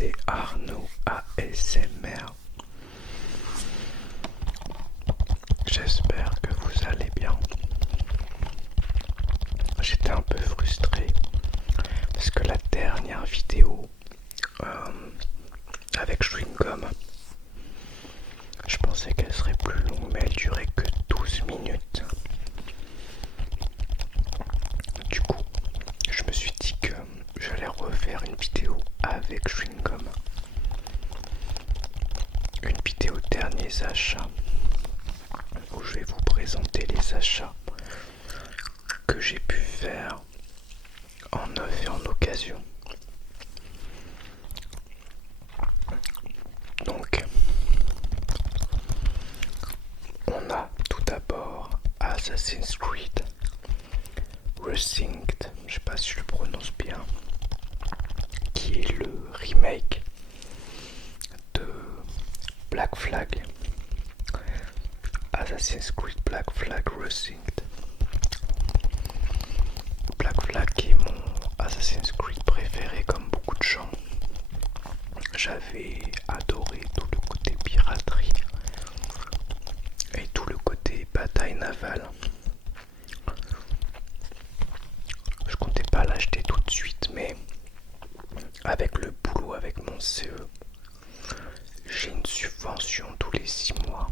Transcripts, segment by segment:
c'est Arnaud ASMR. J'espère que vous allez bien. J'étais un peu frustré parce que la dernière vidéo avec Chewing Gum, je pensais qu'elle serait plus longue, mais elle durait que 12 minutes. Du coup, je me suis dit que j'allais refaire une vidéo avec Chewing Gum. Une vidéo derniers achats où je vais vous présenter les achats que j'ai pu faire en neuf et en occasion. Donc, on a tout d'abord Assassin's Creed Resynced, je sais pas si je le prononce bien, qui est le remake de Black Flag. Assassin's Creed Black Flag Resynced. Black Flag est mon Assassin's Creed préféré comme beaucoup de gens. J'avais adoré tout le côté piraterie et tout le côté bataille navale. Je comptais pas l'acheter tout de suite, mais avec le boulot, avec mon CE, j'ai une subvention tous les 6 mois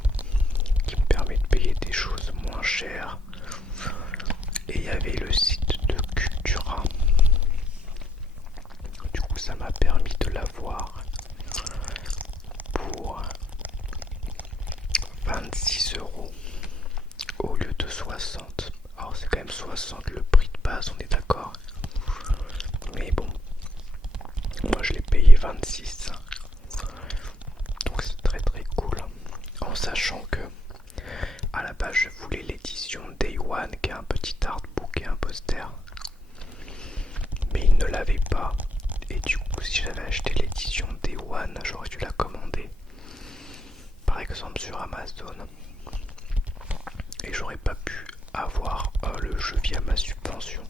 qui me permet de payer des choses moins chères. Et il y avait le site de Cultura. Du coup, ça m'a permis de l'avoir pour 26 € au lieu de 60. Alors c'est quand même 60 le prix de base, on est d'accord. Mais bon, moi je l'ai payé 26. Donc c'est très très cool. En sachant que à la base je voulais l'édition Day One qui est un petit artbook et un poster. Mais il ne l'avait pas. Et du coup si j'avais acheté l'édition Day One, j'aurais dû la commander. Par exemple sur Amazon. Et j'aurais pas pu avoir le jeu via ma subvention.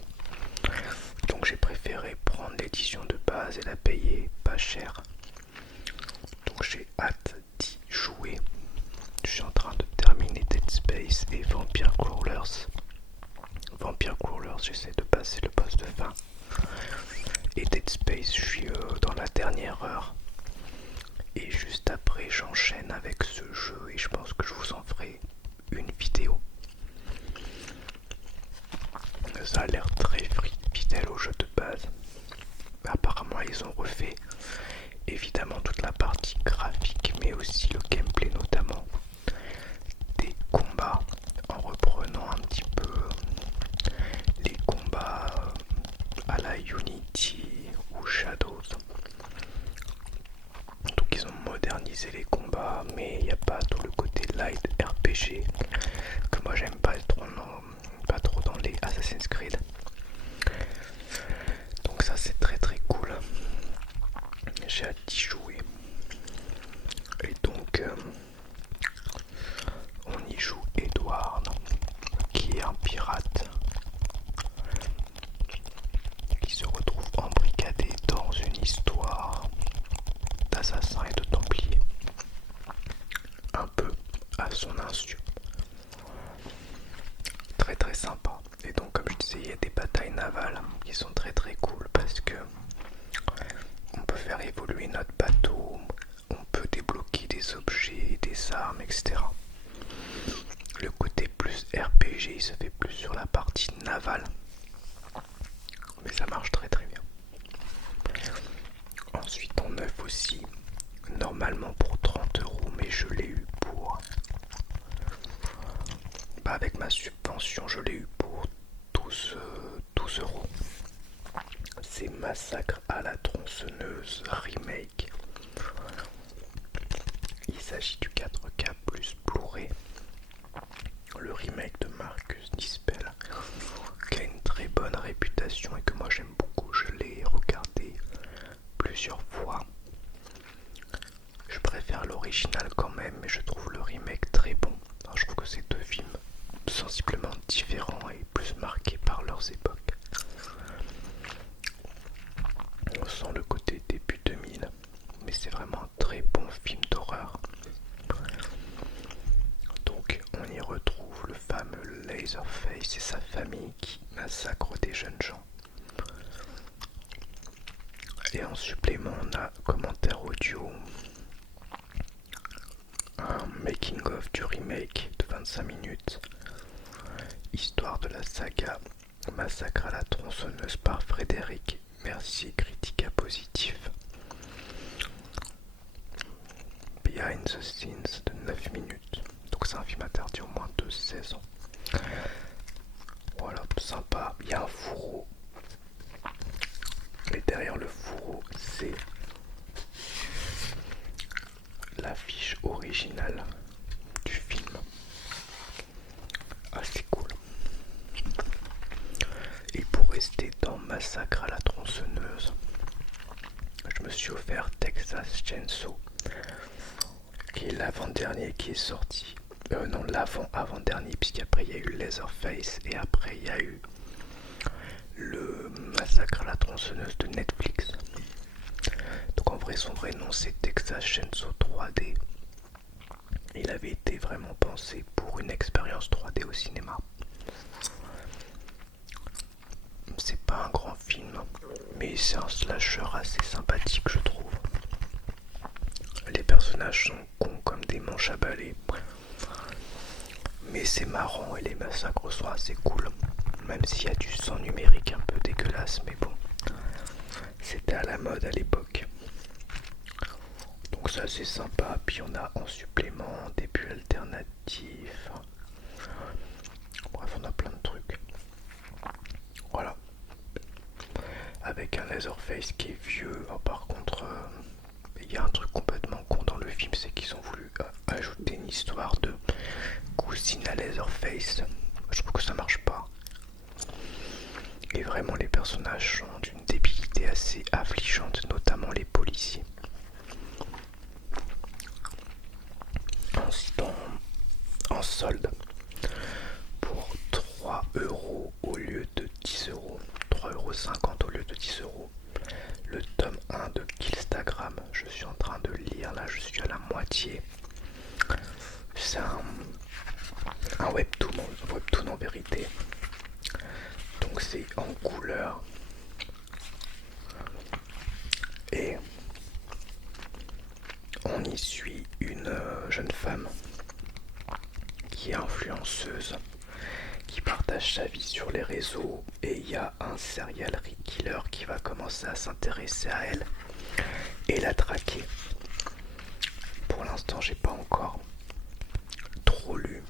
Donc j'ai préféré prendre l'édition de base et la payer pas cher. Donc j'ai hâte d'y jouer. Je suis en train de terminer Dead Space et Vampire Crawlers. Vampire Crawlers, j'essaie de passer le boss de fin. Et Dead Space, je suis dans la dernière heure. Et juste après, j'enchaîne avec ce jeu et je pense que je vous en ferai une vidéo. Ça a l'air très fidèle au jeu de base. Apparemment, ils ont refait évidemment toute la partie graphique, mais aussi le gameplay, notamment des combats, en reprenant un petit peu les combats à la Unity ou Shadows. Donc ils ont modernisé les combats, mais il n'y a pas tout le côté light RPG que moi j'aime pas trop dans les Assassin's Creed. Donc ça c'est très très cool. J'ai hâte d'y jouer. Et donc on y joue Edward, qui est un pirate qui se retrouve embrigadé dans une histoire d'assassins et de templiers, un peu à son insu. Très très sympa. Et donc comme je disais, il y a des batailles navales qui sont très très cool parce que on peut faire évoluer notre bateau, on peut débloquer des objets, des armes, etc. Le côté plus RPG, il se fait plus sur la partie navale. Mais ça marche très très bien. Ensuite en neuf aussi, normalement pour 30 €, mais je l'ai eu pour... avec ma subvention, je l'ai eu pour 12 €. C'est Massacre à la tronçonneuse remake. Il s'agit du 4K plus Blu-ray. Le remake de Marcus Dispel, qui a une très bonne réputation et que moi j'aime beaucoup. Je l'ai regardé plusieurs fois. Je préfère l'original quand même, mais je trouve le remake très bon. Alors, je trouve que c'est deux films sensiblement différents et plus marqués par leurs époques. On sent le côté début 2000, film d'horreur. Donc on y retrouve le fameux Leatherface et sa famille qui massacrent des jeunes gens. Et en supplément on a commentaire audio, un making of du remake de 25 minutes, histoire de la saga Massacre à la tronçonneuse par Frédéric Mercier, critique à positif. Behind the scenes de 9 minutes. Donc c'est un film interdit au moins de 16 ans. Voilà, sympa. Il y a un fourreau. Et derrière le fourreau, c'est l'affiche originale du film. Ah, c'est cool. Et pour rester dans Massacre à la tronçonneuse, je me suis offert Texas Chainsaw, qui est l'avant-dernier qui est sorti. Non, l'avant-avant-dernier, puisqu'après il y a eu Leatherface et après il y a eu le Massacre à la tronçonneuse de Netflix. Donc en vrai son vrai nom c'est Texas Chainsaw 3D. Il avait été vraiment pensé pour une expérience 3D au cinéma. C'est pas un grand film, mais c'est un slasher assez sympathique je trouve. Les personnages sont cons comme des manches à balai, mais c'est marrant et les massacres sont assez cool, même s'il y a du sang numérique un peu dégueulasse, mais bon, c'était à la mode à l'époque. Donc ça c'est sympa, puis on a en supplément des buts alternatifs. Bref, on a plein de trucs. Voilà. Avec un Leatherface qui est vieux. Oh, par contre, il y a un truc complètement con dans le film, c'est qu'ils ont voulu ajouter une histoire de cousine à Leatherface. Je trouve que ça marche pas. Et vraiment les personnages sont d'une débilité assez affligeante, notamment les policiers. Ensuite en solde pour 3 € au lieu de 10 €, 3,50 € au lieu de 10 €, le tome 1 de Killstagram. Je suis en train de lire, là je suis à la moitié. C'est un webtoon en vérité. Donc c'est en couleur. Et on y suit une jeune femme qui est influenceuse, qui partage sa vie sur les réseaux, et il y a un serial killer qui va commencer à s'intéresser à elle et la traquer. Pour l'instant j'ai pas encore trop lu.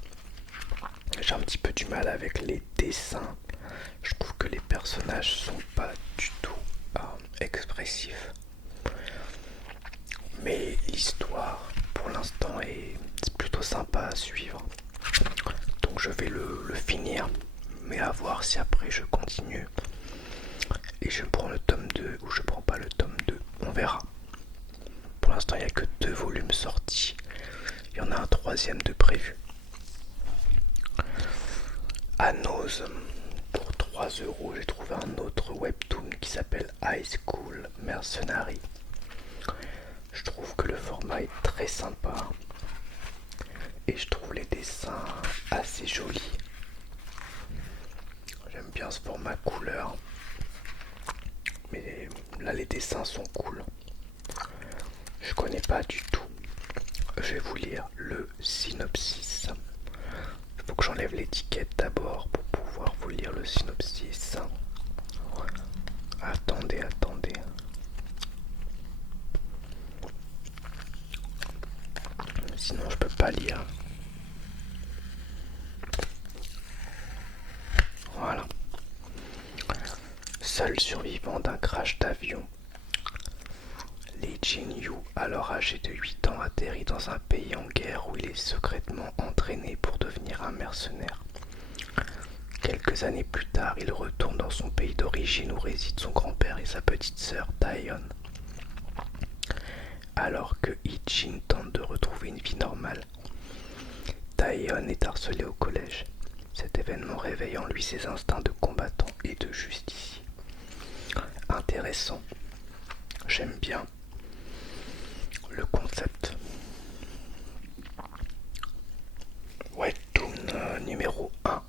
J'ai un petit peu du mal avec les dessins. Je trouve que les personnages sont pas du tout expressifs. Mais l'histoire pour l'instant est plutôt sympa à suivre. Donc je vais le finir, mais à voir si après je continue et je prends le tome 2 ou je prends pas le tome 2, on verra. Pour l'instant il n'y a que 2 volumes sortis, il y en a un troisième de prévu. À Nose, pour 3 €, j'ai trouvé un autre webtoon qui s'appelle High School Mercenary. Je trouve que le format est très sympa et je trouve les dessins assez jolis. J'aime bien ce format couleur, mais là les dessins sont cool. Je connais pas du tout. Je vais vous lire le synopsis. Il faut que j'enlève l'étiquette d'abord pour pouvoir vous lire le synopsis. Attendez. Sinon je peux pas lire. Voilà. Seul survivant d'un crash d'avion, Lee Jin-yu, alors âgé de 8 ans, atterrit dans un pays en guerre où il est secrètement entraîné pour devenir un mercenaire. Quelques années plus tard, il retourne dans son pays d'origine où résident son grand-père et sa petite sœur Taeyeon. Alors que Hee-jin tente de retrouver une vie normale, Taeyeon est harcelé au collège. Cet événement réveille en lui ses instincts de combattant et de justicier. Intéressant, j'aime bien. le concept. Webtoon numéro 1.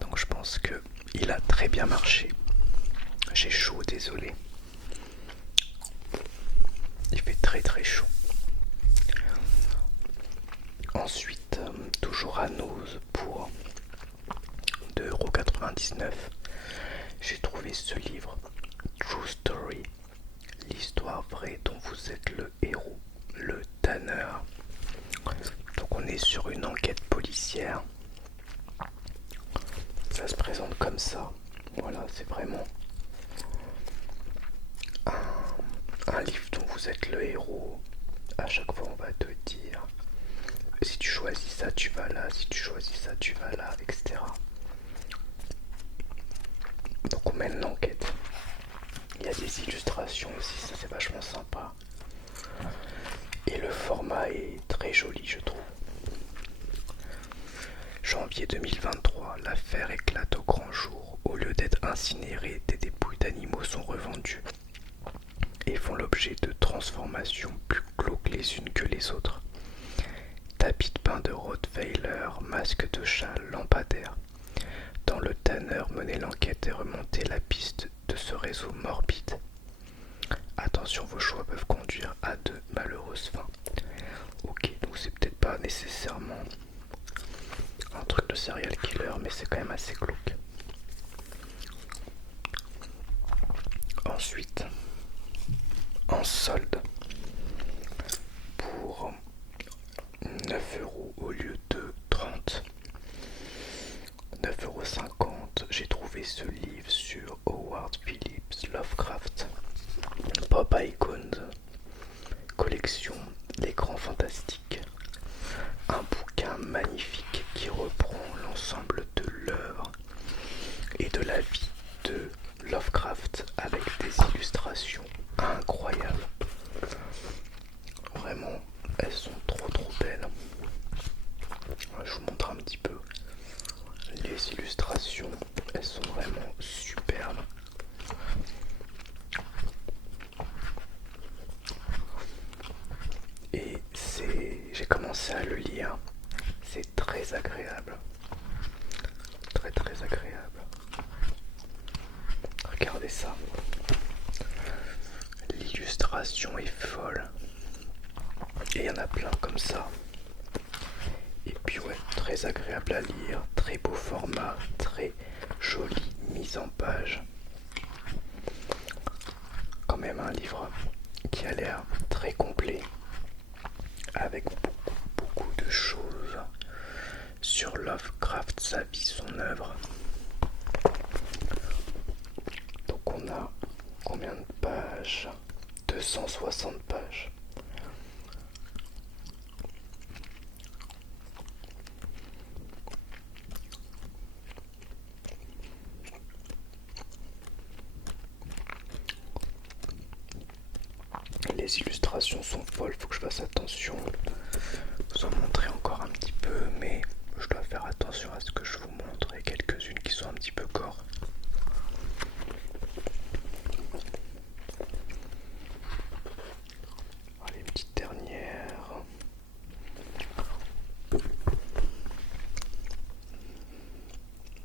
Donc je pense que il a très bien marché. J'ai chaud, désolé. Il fait très très chaud. Ensuite, toujours à Nose pour 2,99 €. J'ai trouvé ce livre, True Story, l'histoire vraie dont vous êtes le héros, le Tanner. Donc on est sur une enquête policière. Ça se présente comme ça. Voilà, c'est vraiment un livre dont vous êtes le héros. À chaque fois, on va te dire si tu choisis ça, tu vas là. Si tu choisis ça, tu vas là, etc. Donc on mène l'enquête. Il y a des illustrations aussi, ça c'est vachement sympa. Et le format est très joli, je trouve. Janvier 2023, l'affaire éclate au grand jour. Au lieu d'être incinérées, des dépouilles d'animaux sont revendues et font l'objet de transformations plus glauques les unes que les autres. Tapis de pain de Rottweiler, masque de chat, lampadaire. Dans le Tanner, mener l'enquête et remonter la piste de ce réseau morbide. Attention, vos choix peuvent conduire à de malheureuses fins. Ok, donc c'est peut-être pas nécessairement un truc de serial killer, mais c'est quand même assez glauque. Ensuite, en solde, pour 9 € au lieu de 30, 9,50 €, j'ai trouvé ce livre sur Howard Phillips Lovecraft, Pop Icons, collection Les Grands Fantastiques. Un bouquin magnifique qui reprend l'ensemble de l'œuvre et de la vie de Lovecraft avec des illustrations incroyables. Vraiment, elles sont trop belles. Je vous montre un petit peu les illustrations, elles sont vraiment superbes. Et j'ai commencé à le lire, c'est très agréable, très agréable. Regardez ça, l'illustration est folle et il y en a plein comme ça. Et puis ouais, très agréable à lire, très beau format, très jolie mise en page. Quand même un livre qui a l'air très complet, avec beaucoup de choses sur Lovecraft, sa vie, son œuvre. Donc on a combien de pages? 260 pages. Les illustrations sont folles, faut que je fasse attention. Je vous en montrer encore un petit peu, mais je dois faire attention à ce que je vous montre. Et quelques-unes qui sont un petit peu gore. Allez, une petite dernière.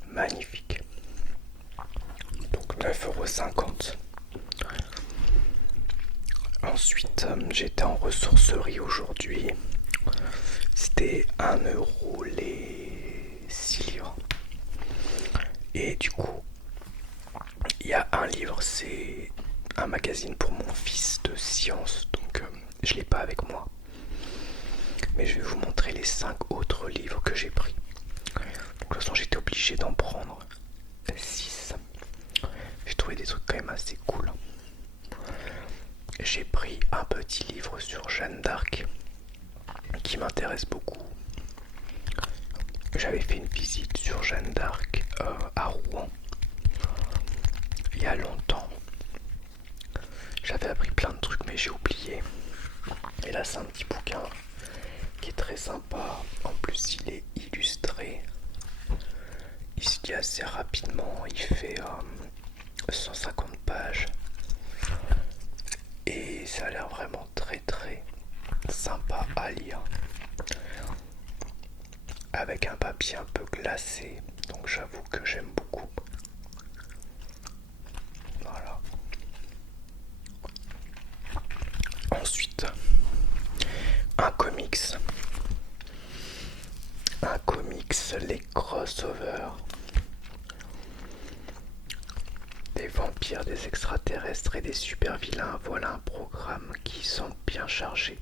Magnifique. Donc 9,50 €. Ensuite, j'étais en ressourcerie aujourd'hui. C'était 1 € les 6 livres. Et du coup, il y a un livre, c'est un magazine pour mon fils de sciences. Donc je ne l'ai pas avec moi. Mais je vais vous montrer les 5 autres livres que j'ai pris. Donc, de toute façon, j'étais obligé d'en prendre 6. J'ai trouvé des trucs quand même assez cool. J'ai pris un petit livre sur Jeanne d'Arc qui m'intéresse beaucoup. J'avais fait une visite sur Jeanne d'Arc à Rouen il y a longtemps. J'avais appris plein de trucs mais j'ai oublié. Et là c'est un petit bouquin qui est très sympa. En plus il est illustré. Il se lit assez rapidement. Il fait 150 pages. Et ça a l'air vraiment très très sympa à lire. Avec un papier un peu glacé, donc j'avoue que j'aime beaucoup. Voilà. Ensuite, un comics. Un comics, les crossovers. Des vampires, des extraterrestres et des super vilains, voilà un programme qui semble bien chargé.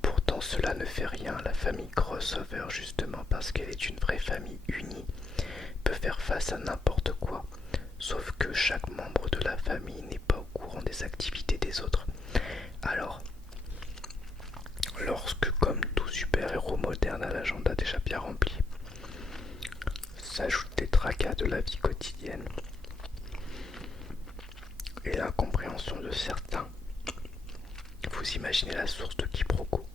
Pourtant cela ne fait rien, la famille Crossover, justement parce qu'elle est une vraie famille unie, peut faire face à n'importe quoi. Sauf que chaque membre de la famille n'est pas au courant des activités des autres. Alors, lorsque, comme tout super-héros moderne à l'agenda déjà bien rempli, s'ajoutent des tracas de la vie quotidienne et l'incompréhension de certains, vous imaginez la source de quiproquo.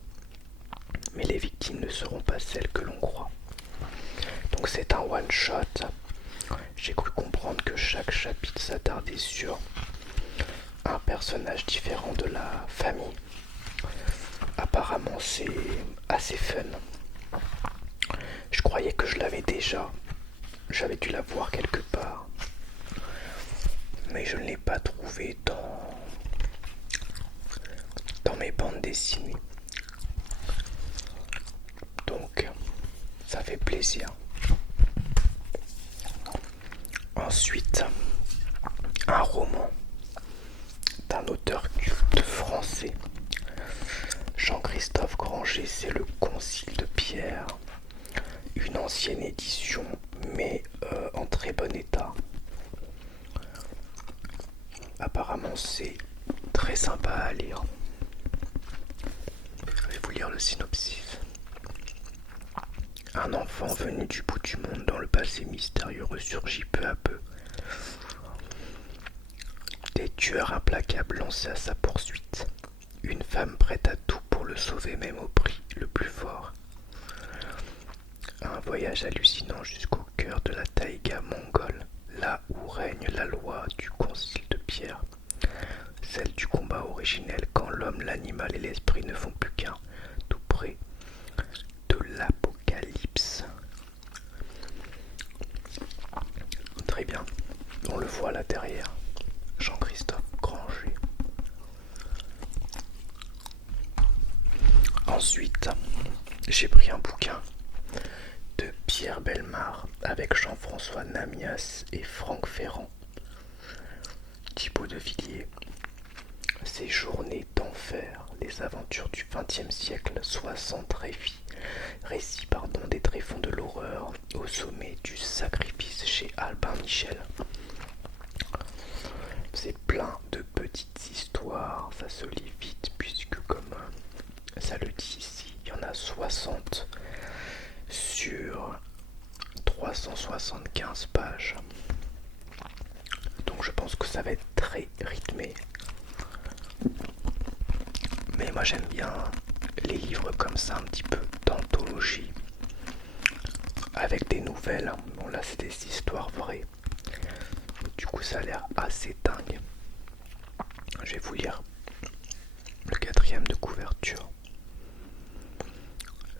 Mais les victimes ne seront pas celles que l'on croit. Donc c'est un one-shot. J'ai cru comprendre que chaque chapitre s'attardait sur un personnage différent de la famille. Apparemment c'est assez fun. Je croyais que je l'avais déjà. J'avais dû la voir quelque part. Mais je ne l'ai pas trouvé dans mes bandes dessinées. Donc ça fait plaisir. Ensuite, un roman d'un auteur culte français, Jean-Christophe Granger, c'est Le Concile de Pierre, une ancienne édition mais en très bon état. Apparemment c'est très sympa à lire. Je vais vous lire le synopsis. Un enfant venu du bout du monde dans le passé mystérieux ressurgit peu à peu. Des tueurs implacables lancés à sa poursuite. Une femme prête à tout pour le sauver même au prix le plus fort. Un voyage hallucinant jusqu'au cœur de la taïga mongole, là où règne la loi du concile de Pierre. Celle du combat originel quand l'homme, l'animal et l'esprit ne font plus qu'un, tout près de l'apocalypse. Très bien, on le voit là derrière, Jean-Christophe Granger. Ensuite, j'ai pris un bouquin de Pierre Bellemare avec Jean-François Namias et Franck Ferrand. Thibaut de Villiers. Ces journées d'enfer, les aventures du XXe siècle, 60 récits des tréfonds de l'horreur au sommet du sacrifice chez Albin Michel. C'est plein de petites histoires, ça se lit vite puisque comme ça le dit ici, il y en a 60 sur 375 pages. Donc je pense que ça va être très rythmé. Mais moi j'aime bien les livres comme ça, un petit peu d'anthologie, avec des nouvelles. Bon là c'est des histoires vraies. Du coup ça a l'air assez dingue. Je vais vous lire le 4e de couverture.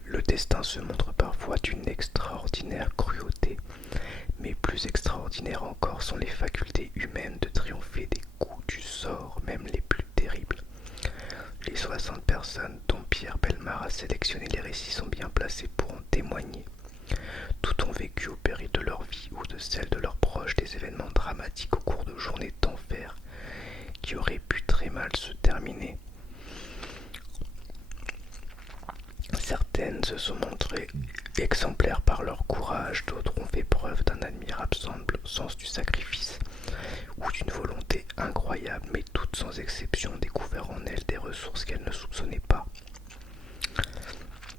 Le destin se montre parfois d'une extraordinaire cruauté, mais plus extraordinaires encore sont les facultés humaines de triompher des coups du sort, même les plus terribles. Les 60 personnes dont Pierre Bellemare a sélectionné les récits sont bien placées pour en témoigner. Toutes ont vécu au péril de leur vie ou de celle de leurs proches des événements dramatiques au cours de journées d'enfer qui auraient pu très mal se terminer. Certaines se sont montrées exemplaires par leur courage, d'autres ont fait preuve d'un admirable sens du sacrifice ou d'une volonté incroyable, mais toutes sans exception ont découvert en elles des ressources qu'elles ne soupçonnaient pas.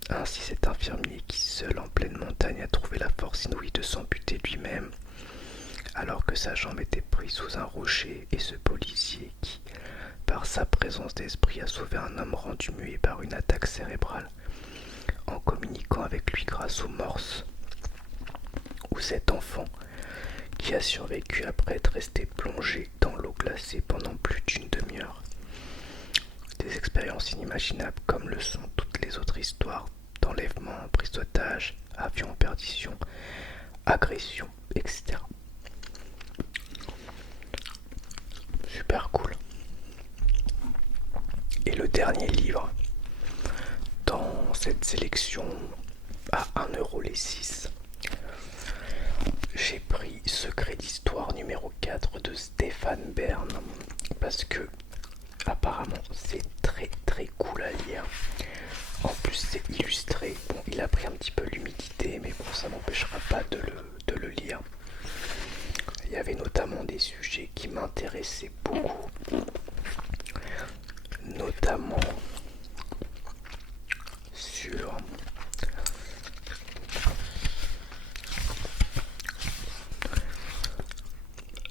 Ainsi cet infirmier qui seul en pleine montagne a trouvé la force inouïe de s'amputer lui-même alors que sa jambe était prise sous un rocher, et ce policier qui, par sa présence d'esprit, a sauvé un homme rendu muet par une attaque cérébrale en communiquant avec lui grâce aux morses, ou cet enfant qui a survécu après être resté plongé dans l'eau glacée pendant plus d'une demi-heure. des expériences inimaginables comme le sont toutes les autres histoires d'enlèvement, prise d'otage, avion en perdition, agression, etc. Super cool. Et le dernier livre dans cette sélection à 1€ les 6, j'ai pris Secret d'Histoire numéro 4 de Stéphane Bern parce que apparemment c'est très très cool à lire. En plus c'est illustré. Bon, il a pris un petit peu l'humidité, mais bon, ça m'empêchera pas de le lire. Il y avait notamment des sujets qui m'intéressaient beaucoup, notamment sur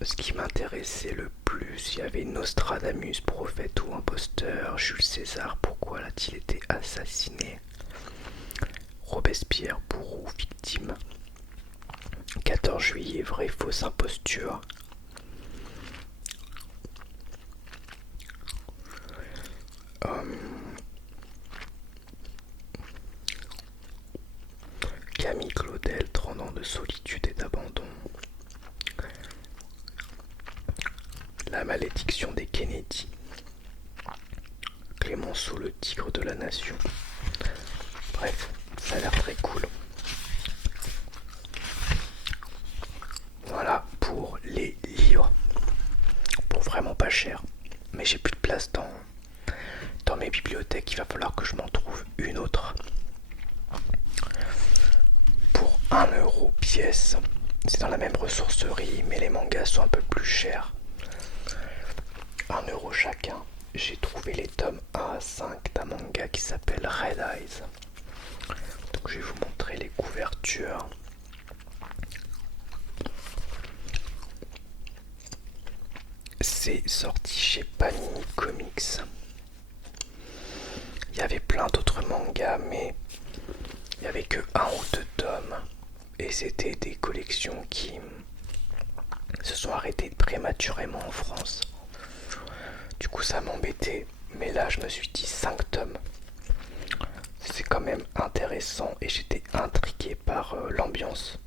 ce qui m'intéressait le plus. Il y avait Nostradamus, prophète ou imposteur, Jules César, pourquoi l'a-t-il été assassiné, Robespierre, bourreau, victime, 14 juillet, vraie fausse imposture, Camille Claudel, 30 ans de solitude et d'abandon, la malédiction des Kennedy, Clémenceau, le tigre de la nation. Bref, ça a l'air très cool. Voilà pour les livres. Pour vraiment pas cher. Mais j'ai plus de place dans mes bibliothèques. Il va falloir que je m'en trouve une autre. Pour 1€ pièce. C'est dans la même ressourcerie, mais les mangas sont un peu plus chers. 1€ chacun. J'ai trouvé les tomes 1 à 5 d'un manga qui s'appelle Red Eyes. Donc je vais vous montrer les couvertures. C'est sorti chez Panini Comics. Il y avait plein d'autres mangas, mais il n'y avait que 1 ou 2 tomes. Et c'était des collections qui se sont arrêtées prématurément en France. Du coup ça m'embêtait. Mais là je me suis dit 5 tomes. C'est quand même intéressant et j'étais intrigué par l'ambiance.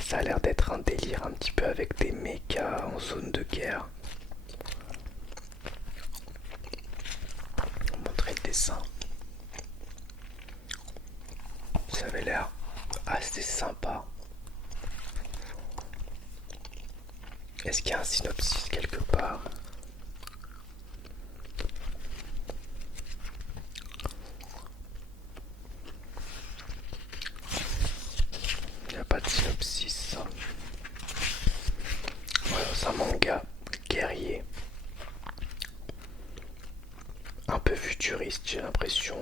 Ça a l'air d'être un délire un petit peu avec des mechas en zone de guerre. On va montrer le dessin. Ça avait l'air assez sympa. Est-ce qu'il y a un synopsis quelque part ? Il n'y a pas de synopsis. Voilà, c'est un manga guerrier. Un peu futuriste, j'ai l'impression.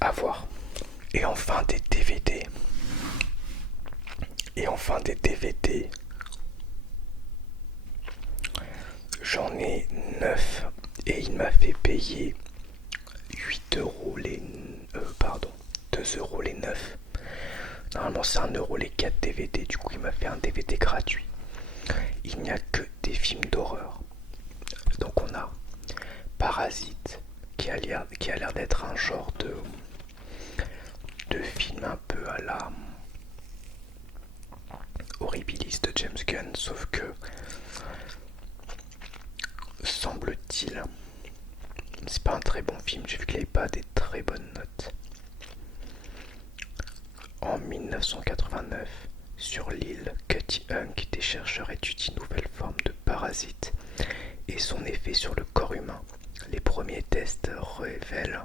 À voir. Et enfin des DVD. J'en ai 9 et il m'a fait payer 8€ les... 2€ les 9. Normalement c'est 1€ les 4 DVD, du coup il m'a fait un DVD gratuit. Il n'y a que des films d'horreur. Donc on a Parasite qui a l'air d'être un genre de film un peu à la Horribilis de James Gunn, sauf que semble-t-il c'est pas un très bon film. J'ai vu qu'il n'avait pas des très bonnes notes. En 1989, sur l'île Cutty-Hunk, des chercheurs étudient une nouvelle forme de parasite et son effet sur le corps humain. Les premiers tests révèlent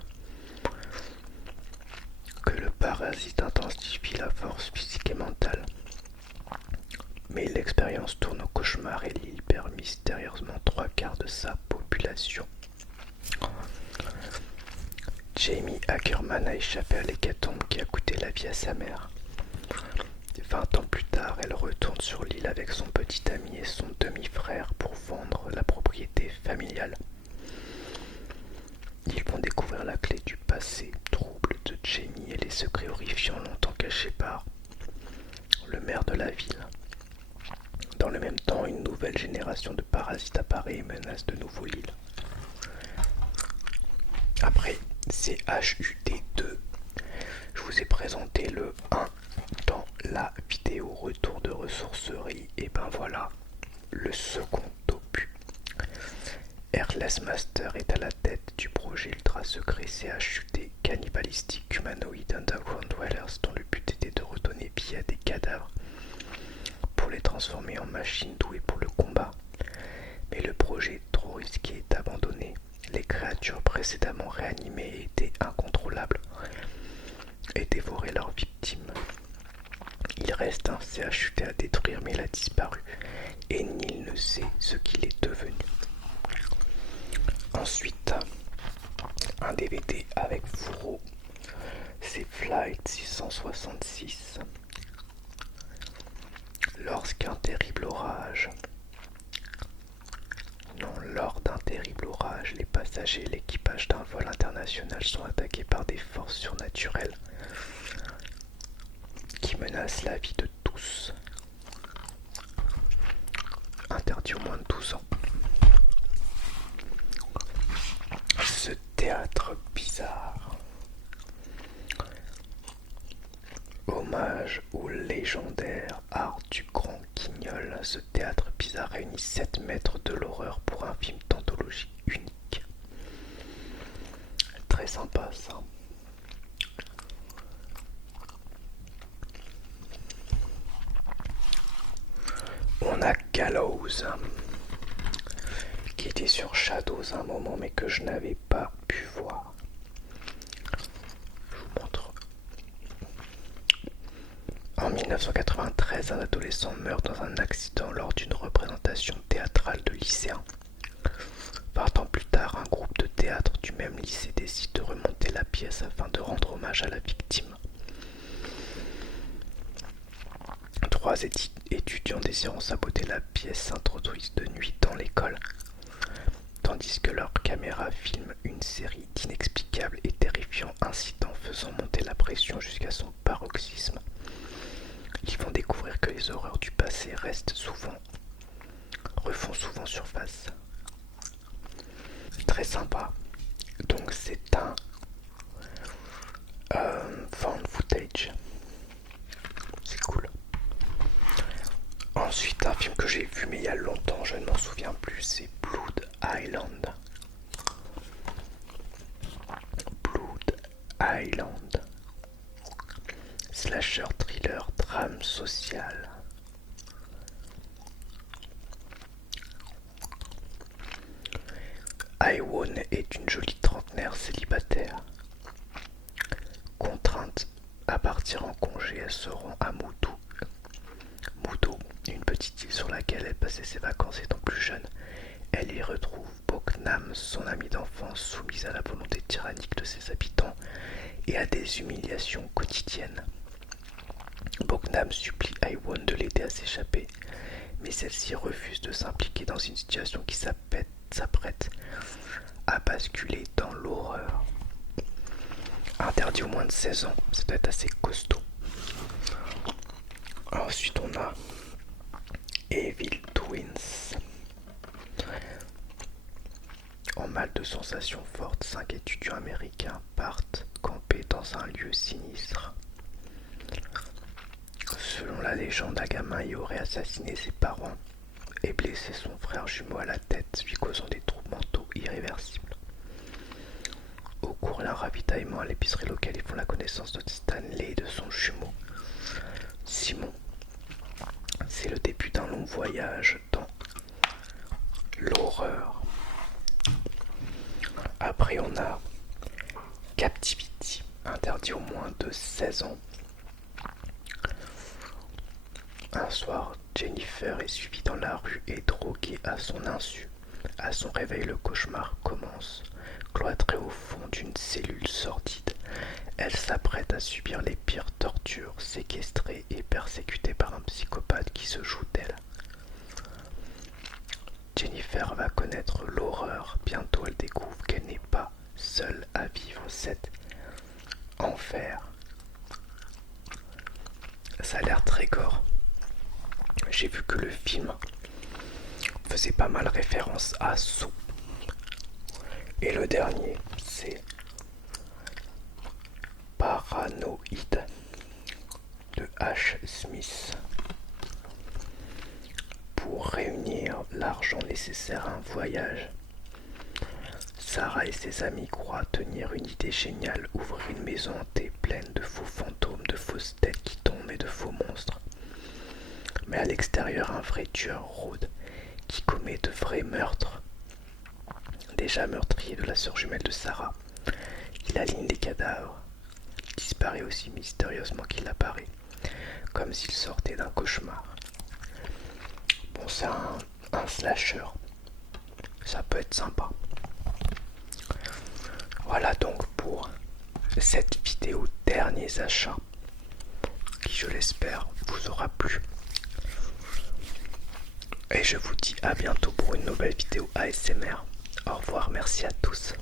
que le parasite intensifie la force physique et mentale. Mais l'expérience tourne au cauchemar et l'île perd mystérieusement 3/4 de sa population. Jamie Ackerman a échappé à l'hécatombe qui a coûté la vie à sa mère. 20 ans plus tard, elle retourne sur l'île avec son petit ami et son demi-frère pour vendre la propriété familiale. Ils vont découvrir la clé du passé trouble de Jamie et les secrets horrifiants longtemps cachés par le maire de la ville. Dans le même temps, une nouvelle génération de parasites apparaît et menace de nouveau l'île. Après, c'est HUT2. Je vous ai présenté le 1 dans la vidéo retour de ressourcerie. Et ben voilà, le second opus. Heartless Master est à la tête du projet ultra secret CHUT Cannibalistic Humanoid Underground Dwellers, dont le but était de redonner vie à des cadavres pour les transformer en machines douées pour le combat. Mais le projet trop risqué est abandonné. Les créatures précédemment réanimées étaient incontrôlables et dévoraient leurs victimes. Il reste un CHUT à détruire, mais il a disparu et nul ne sait ce qu'il est devenu. Ensuite, un DVD avec fourreau, c'est Flight 666. Lorsqu'un terrible orage, lors d'un terrible orage, les passagers et l'équipage d'un vol international sont attaqués par des forces surnaturelles qui menacent la vie de tous. Interdit aux moins de 12 ans. Ce théâtre bizarre. Hommage au légendaire art du grand guignol. Ce théâtre bizarre réunit 7 maîtres de l'horreur pour un film d'anthologie unique. Très sympa ça. On a Gallows, qui était sur Shadows un moment mais que je n'avais pas pu voir. Je vous montre. En 1993, un adolescent meurt dans un accident lors d'une représentation théâtrale de lycéens. 20 ans plus tard, un groupe de théâtre du même lycée décide de remonter la pièce afin de rendre hommage à la victime. 3 étudiants désirant saboter la pièce s'introduisent de nuit dans l'école, tandis que leur caméra filme une série d'inexplicables et terrifiants incidents faisant monter la pression jusqu'à son paroxysme. Ils vont découvrir que les horreurs du passé refont souvent surface. Très sympa. Donc c'est un found footage. C'est cool. Ensuite, un film que j'ai vu mais il y a longtemps, je ne m'en souviens plus, c'est Blood Island. Blood Island. Slasher, thriller, drame sociale. Aiwon est une jolie trentenaire célibataire. Contrainte à partir en congé, elle se rend à Mudo, une petite île sur laquelle elle passait ses vacances étant plus jeune. Elle y retrouve Boknam, son amie d'enfance, soumise à la volonté tyrannique de ses habitants et à des humiliations quotidiennes. Boknam supplie Aiwon de l'aider à s'échapper, mais celle-ci refuse de s'impliquer dans une situation qui s'apprête à basculer dans l'horreur. Interdit aux moins de 16 ans, ça doit être assez costaud. Ensuite on a Evil Twins. En mal de sensations fortes, 5 étudiants américains partent camper dans un lieu sinistre. Selon la légende, un gamin y aurait assassiné ses parents et blessé son frère jumeau à la tête, lui causant des troubles mentaux irréversibles. Au cours d'un ravitaillement à l'épicerie locale, ils font la connaissance de Stanley et de son jumeau, Simon. C'est le début d'un long voyage dans l'horreur. Après, on a Captivity, interdit aux moins de 16 ans. Un soir, Jennifer est suivie dans la rue et droguée à son insu. À son réveil, le cauchemar commence. Cloîtrée au fond d'une cellule sordide, elle s'apprête à subir les pires tortures, séquestrée et persécutée par un psychopathe qui se joue d'elle. Jennifer va connaître l'horreur. Bientôt, elle découvre qu'elle n'est pas seule à vivre cet enfer. Ça a l'air très gore. J'ai vu que le film commence à saut. Et le dernier, c'est Paranoïde de H. Smith. Pour réunir l'argent nécessaire à un voyage, Sarah et ses amis croient tenir une idée géniale, ouvrir une maison hantée pleine de faux fantômes, de fausses têtes qui tombent et de faux monstres. Mais à l'extérieur, un vrai tueur rôde qui commet de vrais meurtres. Déjà meurtrier de la sœur jumelle de Sarah, il aligne les cadavres, disparaît aussi mystérieusement qu'il apparaît, comme s'il sortait d'un cauchemar. Bon, c'est un slasher, ça peut être sympa. Voilà donc pour cette vidéo derniers achats, qui je l'espère vous aura plu. Et je vous dis à bientôt pour une nouvelle vidéo ASMR. Au revoir, merci à tous.